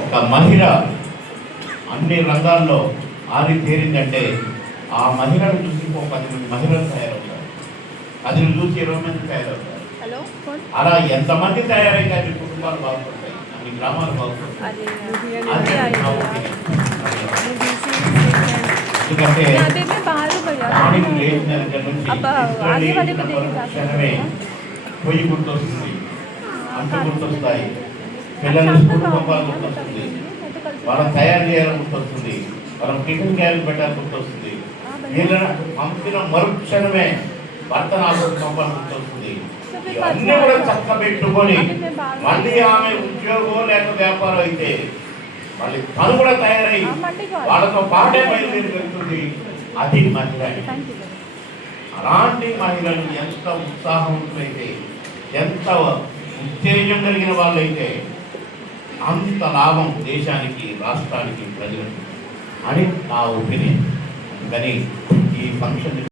ఒక మహిళ అన్ని రంగాల్లో ఆరితేరిందంటే ఆ మహిళను చూసి ఇంకో 10 మంది మహిళలు తయారవుతారు, అది చూసి 20 మంది తయారవుతారు. అలా ఎంతమంది తయారైతే అన్ని కుటుంబాలు బాగుపడతాయి, అన్ని గ్రామాలు బాగుపడతాయి. ఎందుకంటే మార్నింగ్ లేచిన దగ్గర నుంచి క్షణమే పొయ్యి గుర్తొస్తుంది, అంత గుర్తొస్తాయి, పిల్లలు స్కూల్ పంపాలి గుర్తొస్తుంది, వాళ్ళని తయారు చేయాలని గుర్తొస్తుంది, వాళ్ళని టిఫిన్ క్యారీ పెట్టాలని గుర్తొస్తుంది, వీళ్ళని పంపిన మరుక్షణమే భర్త నాకు పంపాలని గుర్తొస్తుంది. ఇవన్నీ కూడా చక్క పెట్టుకొని మళ్ళీ ఆమె ఉద్యోగం లేక వ్యాపారం అయితే మళ్ళీ తను కూడా తయారై వాళ్ళతో పాటే బయలుదేరి వెళ్తుంది. అది మహిళ. అలాంటి మహిళలు ఎంత ఉత్సాహవంతులైతే, ఎంత ఉత్తేజం కలిగిన వాళ్ళైతే అంత లాభం దేశానికి, రాష్ట్రానికి, ప్రజలకు అని నా ఒపీనియన్. అందుకని ఈ ఫంక్షన్